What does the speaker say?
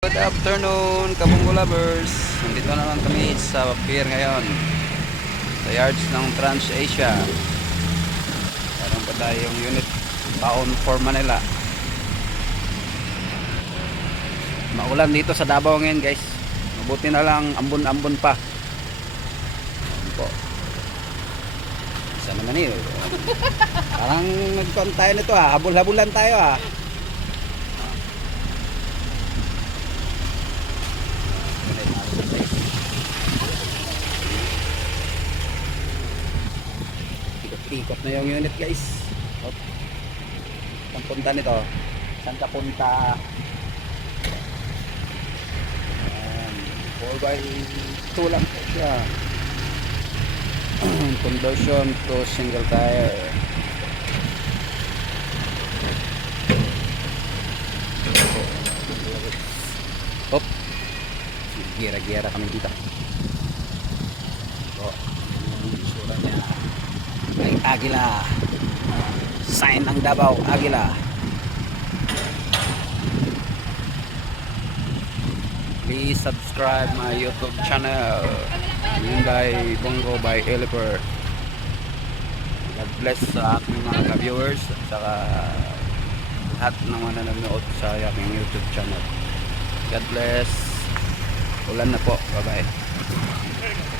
Good afternoon, Kabunggo Lovers. Nandito naman kami sa pier ngayon, sa yards ng Trans-Asia. Meron pa tayong unit bound for Manila. Maulan dito sa Davao ngayon, guys. Mabuti na lang ambon-ambon pa. Ayan po. Isa naman yun. Parang nagkon tayo nito habol-habulan tayo Ikot na yung unit, guys. Saan punta nito? Saan ka punta? 4x2 lang po siya. Conversion to single tire. Hop. Gira-gira kami dito. So, yung sura niya ay Agila. Sign ng Davao, Agila. Please subscribe my YouTube channel, Hyundai Bongo by Eliper. God bless sa aking mga viewers at saka lahat ng mga nanonood sa aking YouTube channel. God bless. Ulan na po. Bye bye.